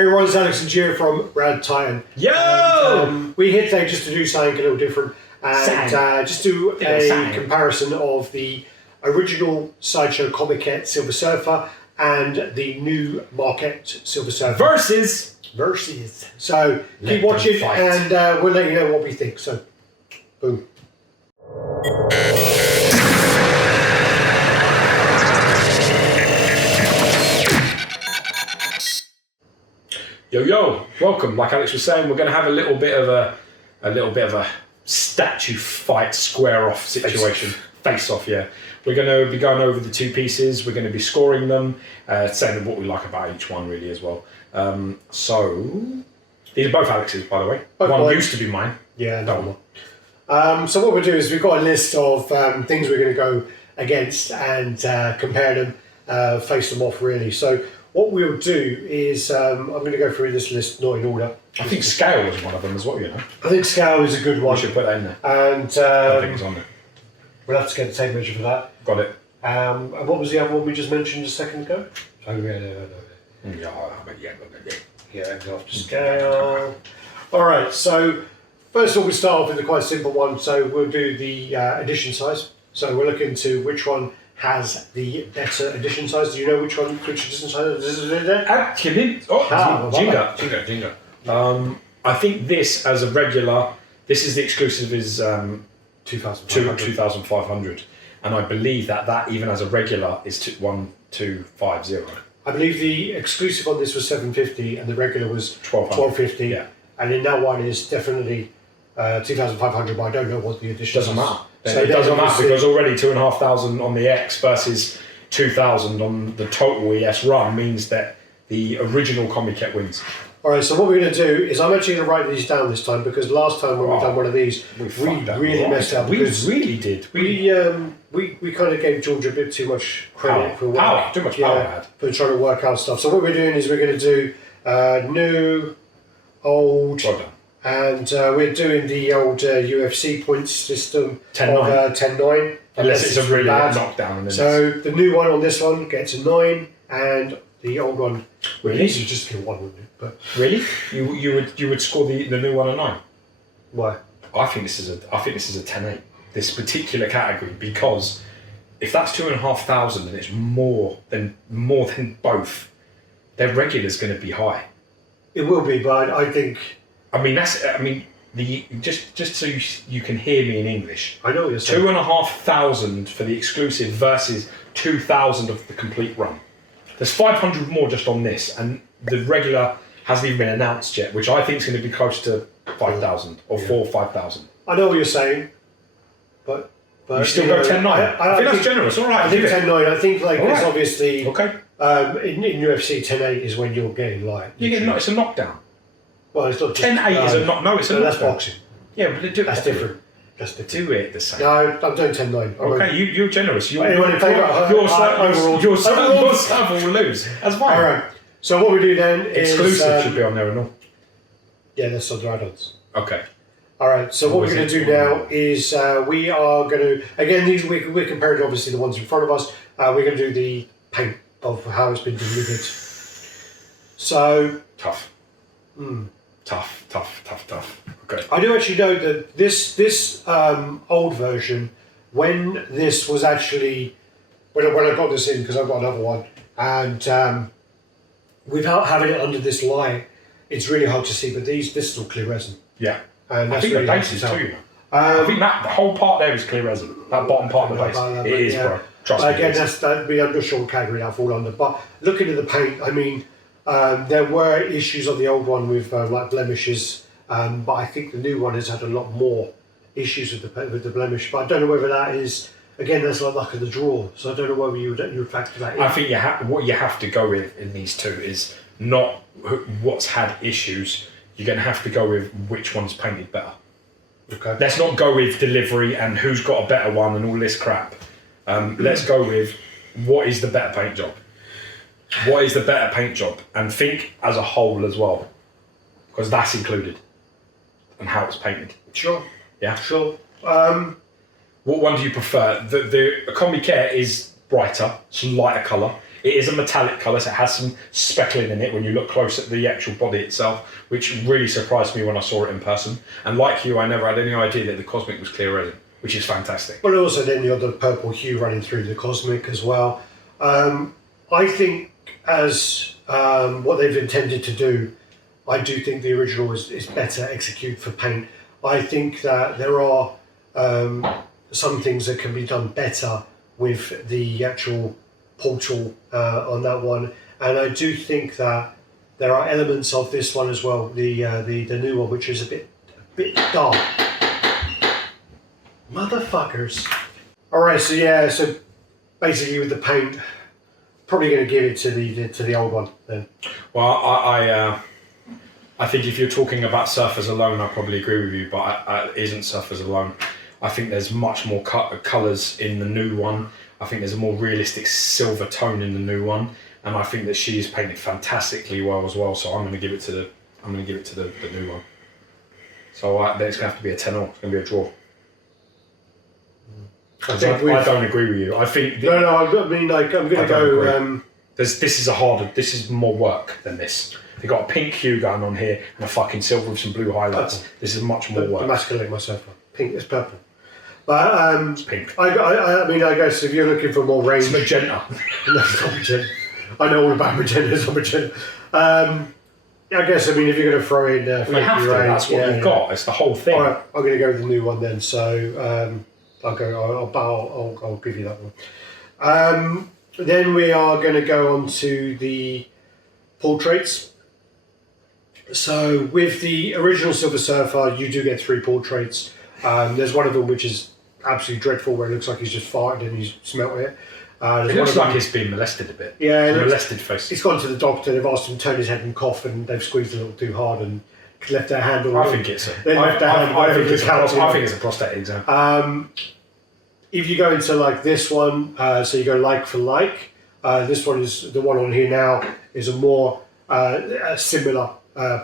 Hey everyone, it's Alex and Gio from Radd Titan. Yo! And, we're here today just to do something a little different and just do a comparison of the original Sideshow Comiquette Silver Surfer and the new Maquette Silver Surfer. Versus. So keep watching and we'll let you know what we think. So, boom. Yo, welcome. Like Alex was saying, we're going to have a little bit of a statue fight, square off situation, face off. Yeah, we're going to be going over the two pieces. We're going to be scoring them, saying what we like about each one, really as well. So these are both Alex's, by the way. One used to be mine. Yeah, no one. So what we'll do is we've got a list of things we're going to go against and compare them, face them off, really. So. What we'll do is, I'm going to go through this list, not in order. I think scale is one of them as well, you know. I think scale is a good one. We should put that in there. And things on there. We'll have to get the tape measure for that. Got it. And what was the other one we just mentioned a second ago? Oh, yeah, after scale. All right, so first of all, we start off with a quite simple one. So we'll do the edition size. So we're looking to which one has the better edition size. Do you know which edition size is there? Actually, Jinga. I think this as a regular, this is the exclusive is 2,500, and I believe that even as a regular is 1,250. I believe the exclusive on this was 750 and the regular was 1,250. Yeah, and in that one is definitely 2,500, but I don't know what the edition doesn't matter. So it doesn't matter because already 2,500 on the X versus 2,000 on the total ES run means that the original Comiquette wins. All right, so what we're going to do is I'm actually going to write these down this time because last time when we've done one of these, we really messed up. We really did. We kind of gave George a bit too much credit for too much power for trying to work out stuff. So what we're doing is we're going to do new, old. Well done. And we're doing the old UFC points system 10-9. 10-9. Unless it's a really knockdown. So the new one on this one gets a 9, and the old one. Really? These would just be a 1, wouldn't it? But really, you would score the new one a 9. Why? I think this is a 10-8. This particular category, because if that's 2,500 and it's more than both, their regular's going to be high. It will be, but I think. Just so you can hear me in English. I know what you're saying. 2,500 for the exclusive versus 2,000 of the complete run. There's 500 more just on this, and the regular hasn't even been announced yet, which I think is going to be close to 5,000 or 5,000. I know what you're saying, but you still go 10-9. I think that's generous. All right, I think 10-9. I think it's obviously okay. In UFC 10-8 is when you're getting like it's a knockdown. Well, it's not just 10-8 is a knock. No, it's a knockdown. That's boxing. Yeah, but that's different. That's different. Do it the same. No, I'm doing 10-9. Okay, you're generous. Your sub will lose. That's fine. All right. So what we do then is exclusive should be on there and all. Yeah, that's on the add-ons. Okay. All right. So what we're going to do now is we are going to again these we're comparing obviously the ones in front of us. We're going to do the paint of how it's been delivered. So tough. Tough. Okay. I do actually know that this old version, when this was actually when I got this in because I've got another one, and without having it under this light, it's really hard to see. But this is all clear resin. Yeah, and I think really the base is too. I think that the whole part there is clear resin. That bottom part of the base, it is, bro. Trust me. Again, that'd be I'm not sure what category that'll fall under. But looking at the paint, I mean. There were issues on the old one with like blemishes, but I think the new one has had a lot more issues with the blemish. But I don't know whether that is again that's like luck of the draw. So I don't know whether you would factor that in. I think what you have to go with in these two is not what's had issues. You're going to have to go with which one's painted better. Okay. Let's not go with delivery and who's got a better one and all this crap. Let's go with what is the better paint job. What is the better paint job? And think as a whole as well, because that's included, and how it's painted. Sure. Yeah. Sure. What one do you prefer? The Comiquette is brighter, it's a lighter colour. It is a metallic colour, so it has some speckling in it when you look close at the actual body itself, which really surprised me when I saw it in person. And like you, I never had any idea that the Cosmic was clear resin, which is fantastic. But also then you got the purple hue running through the Cosmic as well. I think as what they've intended to do, I do think the original is better executed for paint. I think that there are some things that can be done better with the actual portal on that one, and I do think that there are elements of this one as well, the new one, which is a bit dark. Motherfuckers. All right, so basically with the paint, probably going to give it to the old one then. Well, I think if you're talking about surfers alone, I probably agree with you, but it isn't surfers alone. I think there's much more colours in the new one. I think there's a more realistic silver tone in the new one, and I think that she is painted fantastically well as well. So I'm going to give it to the new one. So then it's going to have to be a 10-0. It's going to be a draw. I don't agree with you. I think no. I mean, like I'm going to go. This is more work than this. They've got a pink hue going on here and a fucking silver with some blue highlights. Purple. This is much more work. Emasculate myself. Pink is purple. But it's pink. I mean, I guess if you're looking for more range, it's magenta. No, it's not magenta. I know all about magenta. It's not magenta. I guess if you're going to throw in we have to. Range, that's what we've got. It's the whole thing. All right, I'm going to go with the new one then. So I'll give you that one. Then we are going to go on to the portraits. So with the original Silver Surfer, you do get 3 portraits. There's one of them which is absolutely dreadful, where it looks like he's just farted and he's smelt it. It looks like he's been molested a bit. Yeah, it's a molested face. He's gone to the doctor. They've asked him to turn his head and cough, and they've squeezed a little too hard and left their hand on. I think it's a prostate exam. If you go into like this one, so you go like for like. This one is the one on here now is a more similar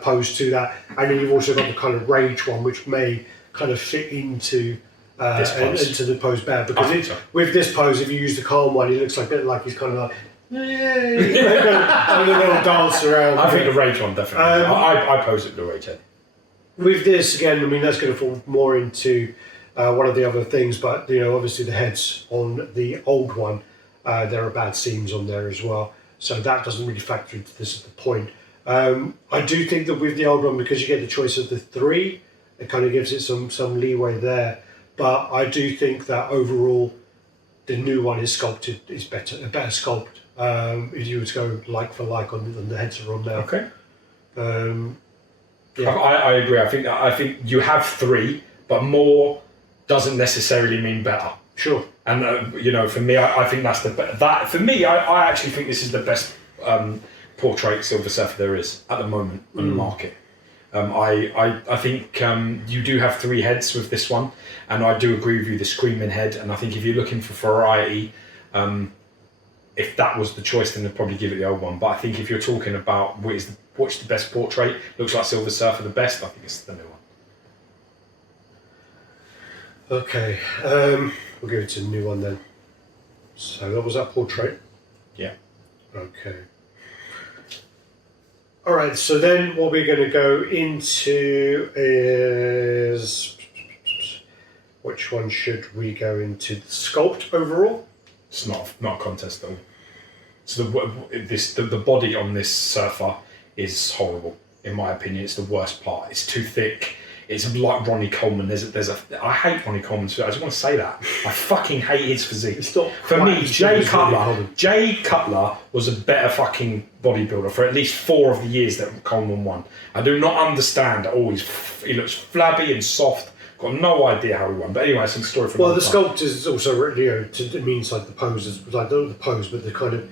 pose to that, and then you've also got the kind of rage one, which may kind of fit into the pose better, because with this pose, if you use the calm one, he looks like a bit like he's kind of like having a little dance around. I think the rage one definitely. I pose it the rage head. With this again, that's going to fall more into one of the other things, but obviously the heads on the old one, there are bad seams on there as well, so that doesn't really factor into this at the point. I do think that with the old one, because you get the choice of the 3, it kind of gives it some leeway there. But I do think that overall, the new one is sculpted is a better sculpt. If you were to go like for like on the heads that are on now. Okay. Yeah. I agree. I think you have 3, but more doesn't necessarily mean better. Sure. And for me, I think that's for me, I actually think this is the best portrait Silver Surfer there is at the moment on the market. I think you do have 3 heads with this one, and I do agree with you, the screaming head. And I think if you're looking for variety, if that was the choice, then I'd probably give it the old one. But I think if you're talking about what's the best portrait, looks like Silver Surfer the best, I think it's the new one. Okay, we'll give it to the new one then. So that was that portrait? Yeah. Okay. All right, so then what we're going to go into is, which one should we go into? The sculpt overall? It's not a contest though. So the body on this Surfer is horrible in my opinion. It's the worst part. It's too thick. It's like Ronnie Coleman. I hate Ronnie Coleman's physique. I just want to say that. I fucking hate his physique. For me, Jay Cutler was a better fucking bodybuilder for at least 4 of the years that Coleman won. I do not understand. He looks flabby and soft. Got no idea how he won. But anyway, it's a story for the sculpt is also, it means like the poses, like not the pose, but the kind of,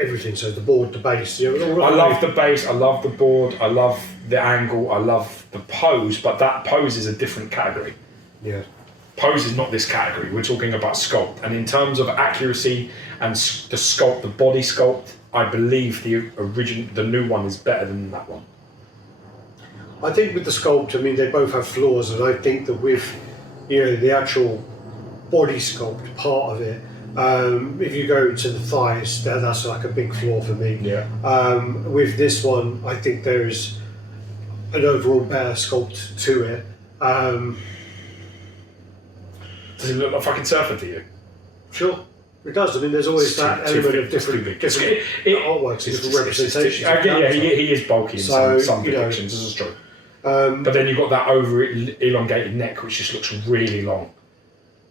everything. So the board, the base. I love the base. I love the board. I love the angle. I love the pose, but that pose is a different category. Yeah. Pose is not this category. We're talking about sculpt, and in terms of accuracy and the sculpt, the body sculpt, I believe the new one is better than that one. I think with the sculpt, they both have flaws, and I think that with, the actual body sculpt part of it, If you go to the thighs, that's like a big flaw for me. Yeah. With this one, I think there is an overall better sculpt to it. Does it look like fucking surfer to you? Sure, it does. I mean, there's always that element of different artworks, different representations. He is bulky in some depictions, this is true. But then you've got that over elongated neck, which just looks really long.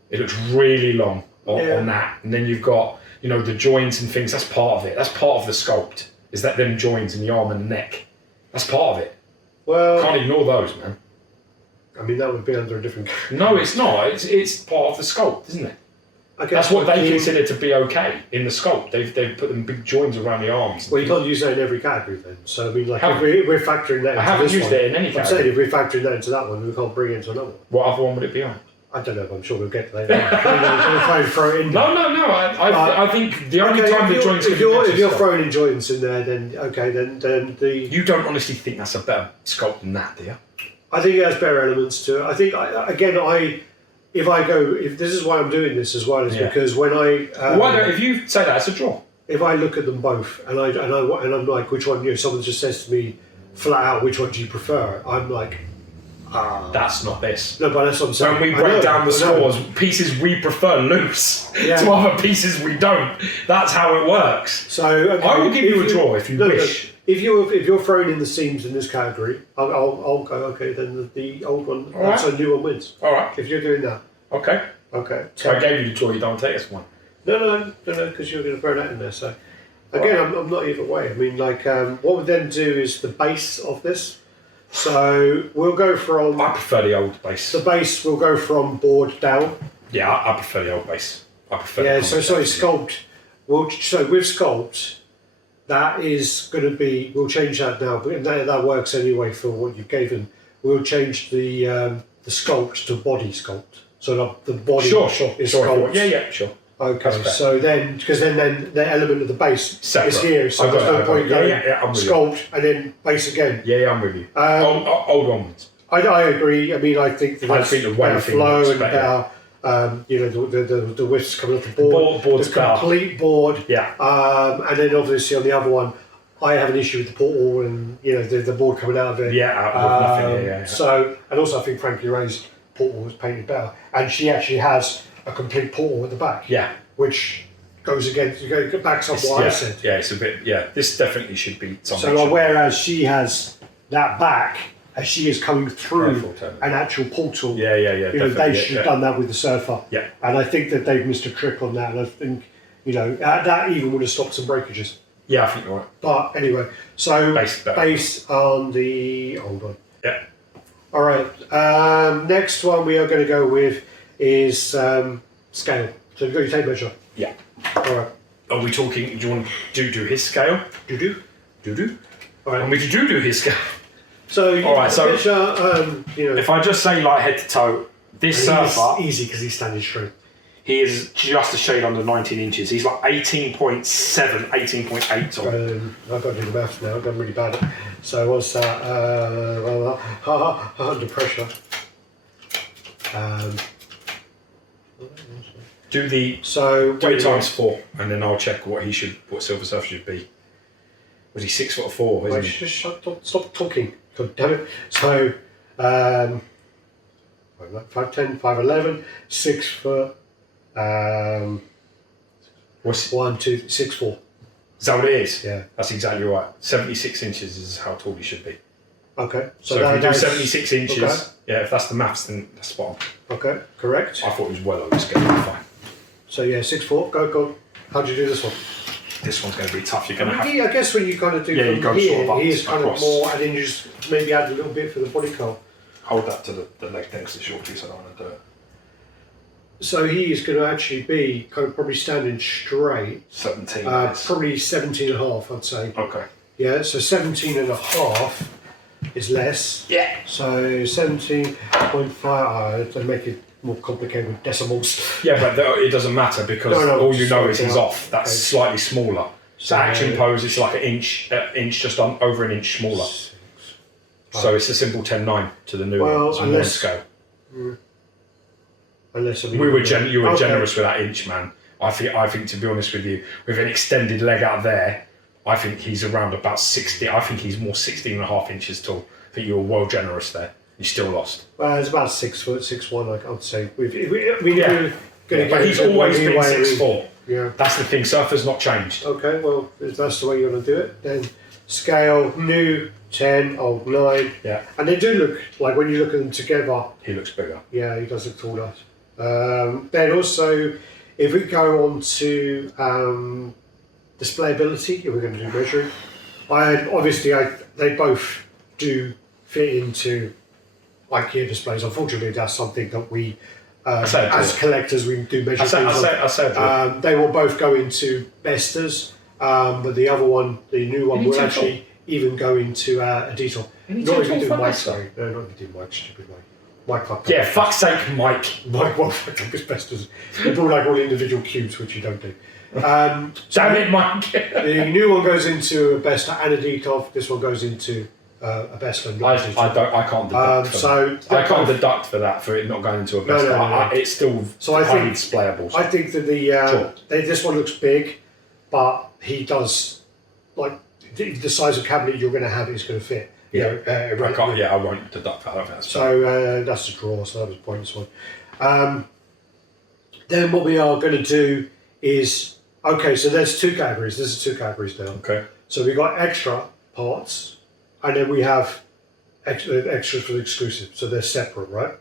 It looks really long on that. And then you've got, the joints and things. That's part of it. That's part of the sculpt. Is that them joints in the arm and the neck? That's part of it. Well, can't ignore those, man. I mean, that would be under a different. No, it's not. It's part of the sculpt, isn't it? That's what they consider to be okay in the sculpt. They've put them big joins around the arms. Well, you can't use that in every category then. So I mean, like if we're factoring that into this one, I haven't used it in any category. I'm saying if we're factoring that into that one, we can't bring it into another one. What other one would it be on? I don't know, but I'm sure we'll get to that. We'll throw it in. No. I think the only time the joints if you're throwing in joints in there, then okay, then the. You don't honestly think that's a better sculpt than that, do you? I think it has better elements to it. I think if this is why I'm doing this as well, is because when if you say that, it's a draw. If I look at them both and I'm like, which one? Someone just says to me flat out, which one do you prefer? I'm like. That's not this. No, but that's what I'm saying. When we break down the scores, pieces we prefer loose to other pieces we don't. That's how it works. So okay, I will give you a draw if you wish. If you're throwing in the seams in this category, I'll go. Okay, then the old one, so new one wins. All right. If you're doing that. Okay. So I gave you the draw. You don't take this one. No, because you're going to throw that in there. So again, I'm not either way. I mean, like, what we then do is the base of this. So we'll go from. I prefer the old base. The base will go from board down. Yeah, I prefer the old base. I prefer. Yeah, so sculpt. So with sculpt, that is going to be. We'll change that now, but that works anyway for what you've given. We'll change the sculpt to body sculpt. So the body is sculpt. Yeah, sure. Okay, so then, because then the element of the base is here, so there's no point going sculpt and then base again. Yeah, I'm with you. Old ones. I agree. I mean, I think that that's better flow and better. The whiffs coming off the board, board's the complete board. Yeah. And then obviously on the other one, I have an issue with the portal and the board coming out of it. Yeah, out of nothing. Yeah. So, and also I think Frankie Ray's portal was painted better, and she actually has a complete portal at the back. Yeah. Which goes against, backs up what I said. Yeah, it's a bit. Yeah, this definitely should be something. So whereas she has that back, as she is coming through an actual portal. Yeah. They should have done that with the surfer. Yeah. And I think that they've missed a trick on that, and I think that even would have stopped some breakages. Yeah, I think you're right. But anyway, so base on the old one. Yeah. All right. Next one we are going to go with is scale. So you've got your tape measure. Yeah. All right. Are we talking? Do you want to do his scale? Do. All right. And we do his scale. So all right. So measure, if I just say like head to toe, this surfer easy because he's standing straight. He is just a shade under 19 inches. He's like 18.7, 18.8 tall. I've got to do the maths now. I've done really bad. So what's that? Under pressure. Do it times 4, and then I'll check what Silver Surfer should be. Was he 6'4"? Isn't he? Just stop talking. God damn it. So 5'10", 5'11", 6 foot. What's 1, 2, 6'4". Is that what it is? Yeah. That's exactly right. 76 inches is how tall he should be. Okay. So if we do 76 inches, if that's the maths, then that's spot on. Okay, correct. I thought it was well over scale. Fine. So 6'4". Go. How do you do this one? This one's going to be tough. You're going to have. I guess when you kind of do from here, he's kind of more, and then you just maybe add a little bit for the body curl. Hold that to the leg next to the short piece. I don't want to do it. So he is going to actually be kind of probably standing straight. 17. Probably 17 and a half, I'd say. Okay. Yeah, so 17 and a half is less. Yeah. So 17.5, to make it more complicated with decimals. Yeah, but it doesn't matter because all you know is he's off. That's slightly smaller. So action pose is like an inch just over an inch smaller. So it's a simple 10.9 to the new one. So unless scale. Unless you were generous with that inch, man. I think to be honest with you, with an extended leg out there, I think he's around about 60. I think he's more 16.5 inches tall. I think you were well generous there. You still lost. Well, it's about 6 foot, 6'1", I would say. But he's always been 6'4". Yeah. That's the thing. Surfer's not changed. Okay, well, if that's the way you want to do it, then scale, new, 10, old, 9. Yeah. And they do look, like when you look at them together... He looks bigger. Yeah, he does look taller. Then also, if we go on to displayability, if we're going to do measuring, they both do fit into IKEA displays. Unfortunately, that's something that we, as collectors, we do measure things on. They will both go into Bestas, but the other one, the new one, will actually even go into a detail. Not even do Mike, sorry. No, not even do Mike, stupid Mike. Mike fucked up. Yeah, fuck's sake, Mike. Mike won't fuck up his Bestas. He brought like all individual cubes, which you don't do. Damn it, Mike. The new one goes into a Besta and a Detov. This one goes into a Besta. I can't deduct for that. I can't deduct for that, for it not going into a Besta. No. It's still highly displayable. I think that this one looks big, but he does, like, the size of cabinet you're going to have is going to fit. Yeah, I won't deduct that. I don't think that's so that's a draw, so that was a pointless one. Then what we are going to do is, okay, so there's 2 categories. There's 2 categories now. Okay. So we've got extra parts, and then we have extras for the exclusive. So they're separate, right?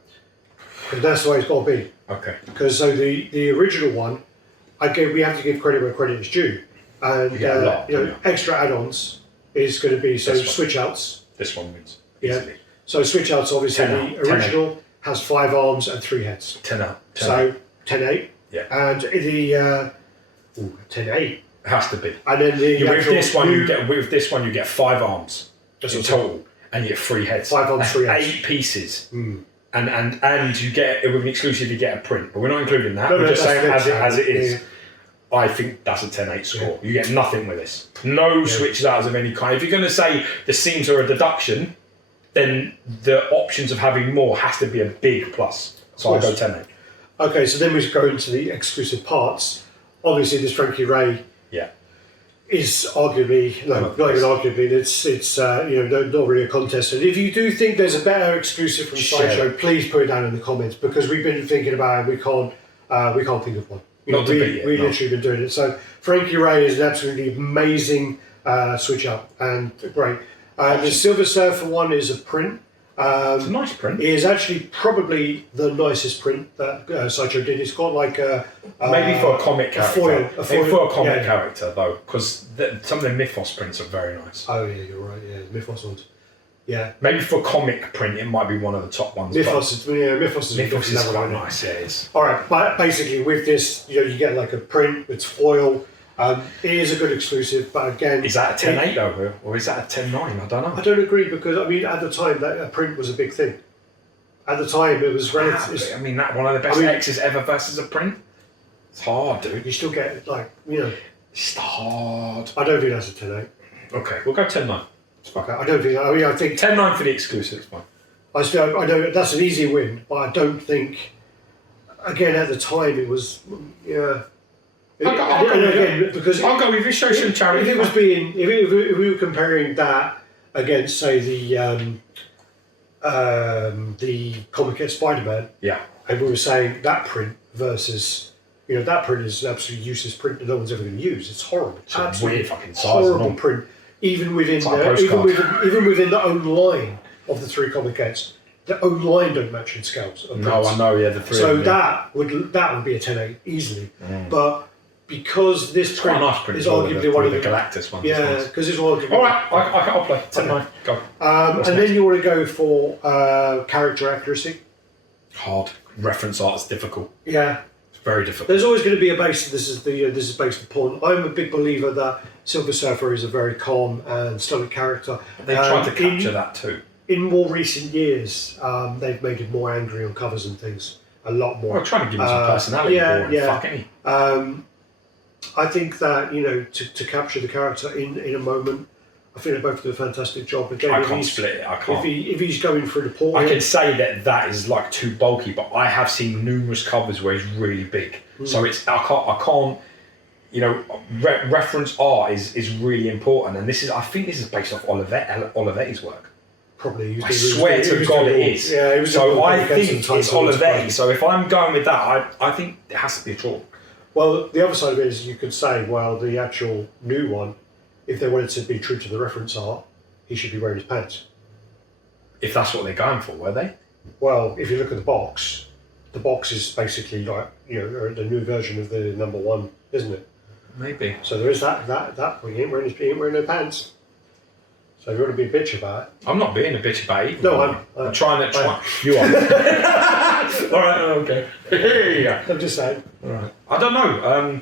And that's the way it's got to be. Okay. Because so the original one, we have to give credit where credit is due. And extra add-ons is going to be switch outs. This one wins. Yeah. Easily. So switch outs, obviously, the original has 5 arms and 3 heads. 10 out. 10-8. Yeah. And the 10-8. It has to be. And then with this one you get 5 arms in total, and you get 3 heads. 5 arms, 3 heads. 8 pieces. Mm. And you get, with an exclusive, you get a print. But we're not including that. We're just saying as it is. Yeah. I think that's a 10-8 score. Yeah. You get nothing with this. No switches out of any kind. If you're going to say the seams are a deduction, then the options of having more has to be a big plus. So I go 10-8. Okay, so then we go into the exclusive parts. Obviously, this Frankie Ray is arguably, not even arguably, it's not really a contest. And if you do think there's a better exclusive from Sideshow, please put it down in the comments, because we've been thinking about it. We can't think of one. We've literally been doing it. So Frankie Ray is an absolutely amazing switch up and great. The Silver Surfer one is a print. It's a nice print. It is actually probably the nicest print that Sideshow did. It's got like maybe for a comic character. A foil. Maybe for a comic character though, because some of the Mythos prints are very nice. Oh yeah, you're right. Yeah, the Mythos ones. Yeah. Maybe for comic print, it might be one of the top ones. Mythos is quite nice. Yeah, it is. All right, but basically with this, you get like a print. It's foil. It is a good exclusive, but again, is that a 10-8 though, or is that a 10-9? I don't know. I don't agree, because I mean at the time that a print was a big thing. At the time, it was relative. I mean, that one of the best X's ever versus a print. It's hard, dude. You still get It's hard. I don't think that's a 10-8. Okay, we'll go 10-9. Okay, I don't think. I think 10-9 for the exclusive. Fine. I know that's an easy win, but I don't think. Again, at the time, it was I'll go with this. Show charity. If we were comparing that against, say, the Comiquette Spider-Man, and we were saying that print versus, that print is an absolutely useless print that no one's ever going to use. It's horrible. It's a weird fucking size. Horrible print. Even within the own line of the 3 Comiquettes, the own line don't match in scales. No, I know. Yeah, the 3. So that would be a 10-8 easily, but. Because this print is arguably one of the Galactus ones. Yeah, because it's arguably. All right, I'll play 10-9. Go. And then you want to go for character accuracy. Hard. Reference art is difficult. Yeah, it's very difficult. There's always going to be a base. This is based upon. I'm a big believer that Silver Surfer is a very calm and stoic character. They tried to capture that too. In more recent years, they've made him more angry on covers and things. A lot more. Well, trying to give him some personality. Fuck any. I think that to capture the character in a moment, I think they both do a fantastic job. Again, I can't split it. I can't. If he's going through the port, I can say that is like too bulky, but I have seen numerous covers where he's really big. So I can't. You know, reference art is really important, and I think this is based off Olivetti's work. Probably. I swear to God it is. Yeah, so I think it's Olivetti. So if I'm going with that, I think it has to be a draw. Well, the other side of it is you could say, well, the actual new one, if they wanted to be true to the reference art, he should be wearing his pants. If that's what they're going for, were they? Well, if you look at the box is basically like, you know, the new version of the number one, isn't it? Maybe. So there is that he ain't wearing no pants. So if you want to be a bitch about it. I'm not being a bitch about it. No, I'm trying to. You are. All right. Okay. Yeah. I'm just saying. All right. I don't know.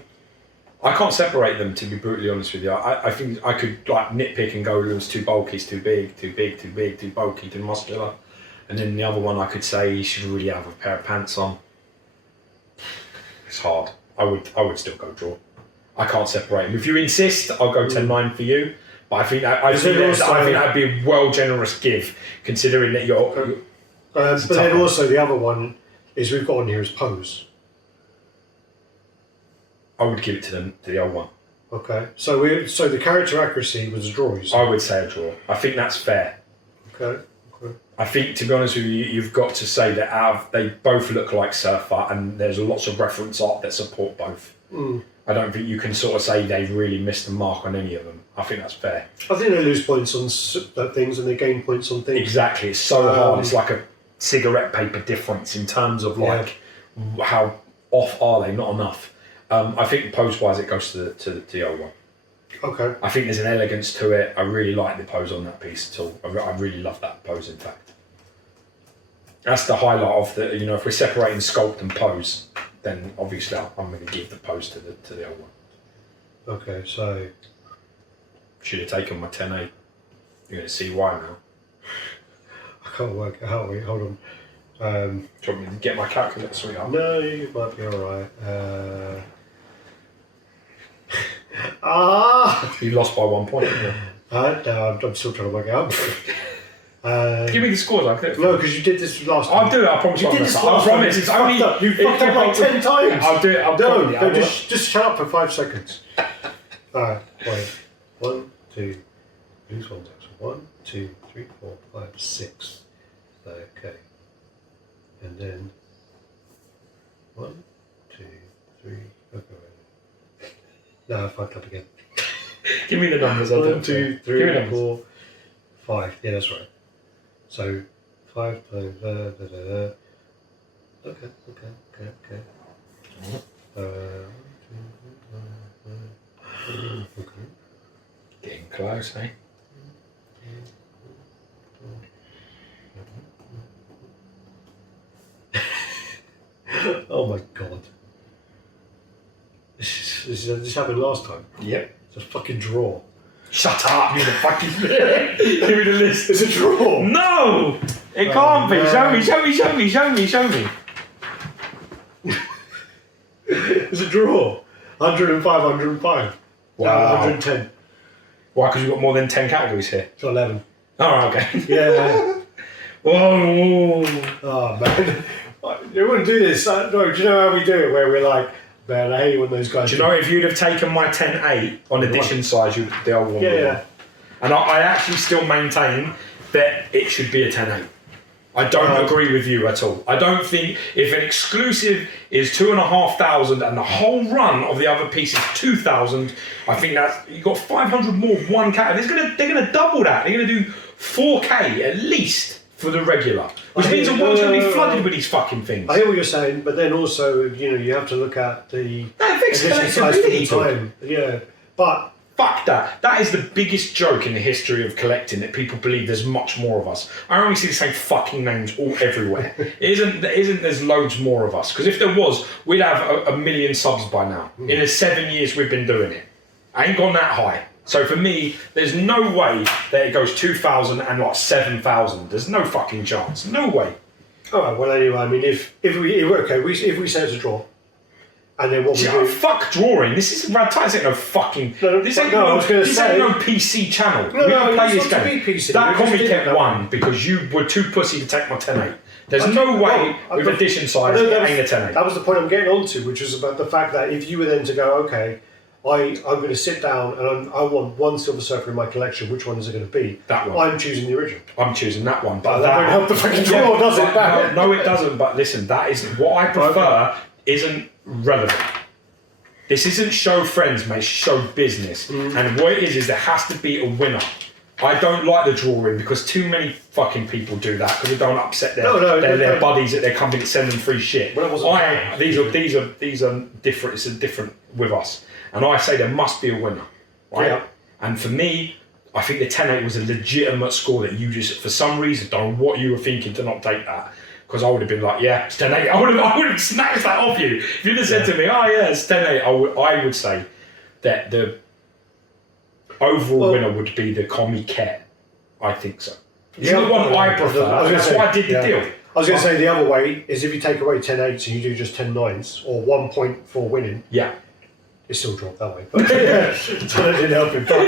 I can't separate them, to be brutally honest with you. I think I could like nitpick and go, it was too bulky, it's too big, too bulky, too muscular. And then the other one I could say he should really have a pair of pants on. It's hard. I would still go draw. I can't separate them. If you insist, I'll go 10-9 for you. But I think that'd be a well generous give, considering that you're. But then also the other one is we've got on here is Pose. I would give it to the old one. Okay, so the character accuracy was a draw. I would say a draw. I think that's fair. Okay. I think, to be honest with you, you've got to say that they both look like Surfer, and there's lots of reference art that support both. I don't think you can sort of say they've really missed the mark on any of them. I think that's fair. I think they lose points on things and they gain points on things. Exactly, it's so hard. It's like a cigarette paper difference in terms of like how off are they? Not enough. I think pose-wise, it goes to the old one. Okay. I think there's an elegance to it. I really like the pose on that piece too. I really love that pose. In fact, that's the highlight of the. You know, if we're separating sculpt and pose, then obviously I'm going to give the pose to the old one. Okay, so should have taken my 10-8. You're going to see why now. I can't work it out. Wait, hold on. Do you want me to get my calculator, sweetheart? No, you might be alright. You lost by 1 point. No, I'm still trying to work it out. Give me the scores. No, because you did this last time. I'll do it. I promise. You did this last I promise. time. It's only You fucked up like 10 times. I'll do it. No, just shut up for 5 seconds. Alright, wait. 1, 2, lose one. 1, 2, 3, 4, 5, 6. Okay. And then 1, 2, 3. Okay. No, I fucked up again. Give me the numbers. 1, 2, 3, 4, 5. Yeah, that's right. So 5 times. Okay. Okay. Getting close, eh? Oh my god. This happened last time. Yep. It's a fucking draw. Shut up, you the fucking give me the list. It's a draw. No! It can't be. No. Show me. It's a draw. 105, 105. Wow. 110. Why? Because we've got more than 10 categories here. It's 11. Oh, okay. Yeah. Whoa. Oh, man. They wouldn't do this. No, do you know how we do it? Where we're like, man, I hate when those guys Do you know if you'd have taken my 10-8 on edition size, the old one? Yeah. And I actually still maintain that it should be a 10-8. I don't agree with you at all. I don't think if an exclusive is 2,500 and the whole run of the other piece is 2,000, I think that's you got 500 more one category. They're gonna double that. They're gonna do 4K at least for the regular, which means the world's gonna be flooded with these fucking things. I hear what you're saying, but then also you have to look at the edition size for the time. Yeah, but. Fuck that. That is the biggest joke in the history of collecting, that people believe there's much more of us. I only see the same fucking names all everywhere. There's loads more of us. Because if there was, we'd have a million subs by now. In the 7 years we've been doing it. I ain't gone that high. So for me, there's no way that it goes 2,000 and like 7,000. There's no fucking chance. No way. Alright, well anyway, I mean if we say it's a draw, And then what we do... Fuck drawing. This is Radd. This ain't no fucking... This ain't I was going to say... ain't no PC channel. No, we don't play this it's not game. to be PC. That Comiquette won because you were too pussy to take my 10.8. There's no way with edition size it ain't a 10.8. That was the point I'm getting onto, which was about the fact that if you were then to go, okay, I'm going to sit down and I want one Silver Surfer in my collection, which one is it going to be? That one. I'm choosing the original. I'm choosing that one. But that won't help the fucking draw, does it? No, it doesn't. But listen, that is what I prefer isn't relevant. This isn't show friends, mate, show business. And what it is there has to be a winner. I don't like the drawing because too many fucking people do that because they don't upset their buddies at their company that send them free shit. Well, these are different. It's a different with us. And I say there must be a winner, right? Yeah. And for me, I think the 10.8 was a legitimate score that you just, for some reason, don't know what you were thinking to not take that. Because I would have been like, yeah, it's 10.8. I would have snatched that off you. If you'd have said to me, oh yeah, it's 10.8, I would say that the overall winner would be the Comiquette. I think so. It's the one I prefer. That's why I did the deal. I was going to say the other way is if you take away 10.8s and you do just 10.9s or 1 point for winning. Yeah. It still dropped that way. But so that didn't help him. But,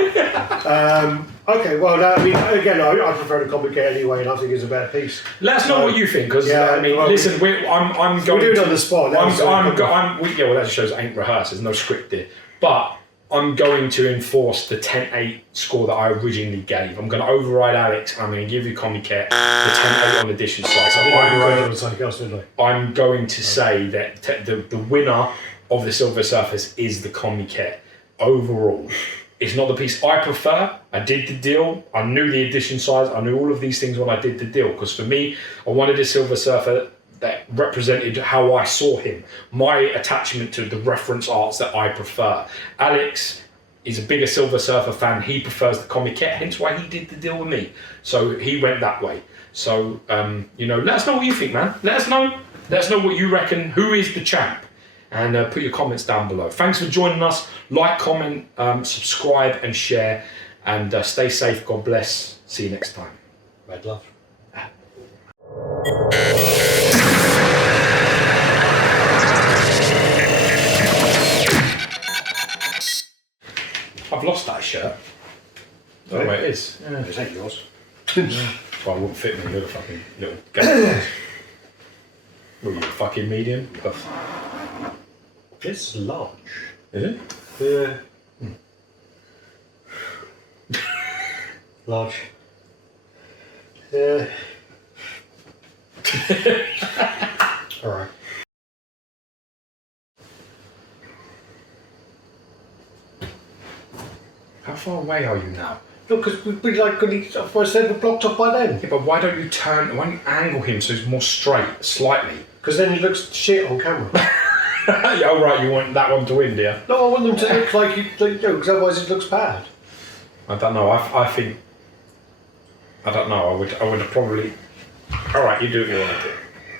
okay, well, I mean, again, I prefer the Comiquette anyway, and I think it's a better piece. Let us know what you think, because listen, I'm going. We do it on the spot. Well, that just shows it ain't rehearsed. There's no script there, but I'm going to enforce the 10.8 score that I originally gave. I'm going to override Alex. I'm going to give you Comiquette the 10.8 on edition side. I'm going to say that the winner of the Silver Surfers is the Comiquette. Overall, it's not the piece I prefer. I did the deal. I knew the edition size. I knew all of these things when I did the deal. Because for me, I wanted a Silver Surfer that represented how I saw him. My attachment to the reference arts that I prefer. Alex is a bigger Silver Surfer fan. He prefers the Comiquette, hence why he did the deal with me. So he went that way. So, let us know what you think, man. Let us know. Let us know what you reckon. Who is the champ? And put your comments down below. Thanks for joining us. Like, comment, subscribe and share. And stay safe. God bless. See you next time. Red love. I've lost that shirt. I don't know where it is. Yeah. It ain't yours. Well, it wouldn't fit me. You're a fucking little guy. Were you a fucking medium? It's large. Is it? Yeah. Large. Yeah. Alright. How far away are you now? No, because I said we're blocked off by then. Yeah, but why don't you angle him so he's more straight, slightly? Because then he looks shit on camera. Yeah, all right, you want that one to win, do you? No, I want them to look like because otherwise it looks bad. I don't know. I think. I don't know. I would have probably. All right, you do what you want to do.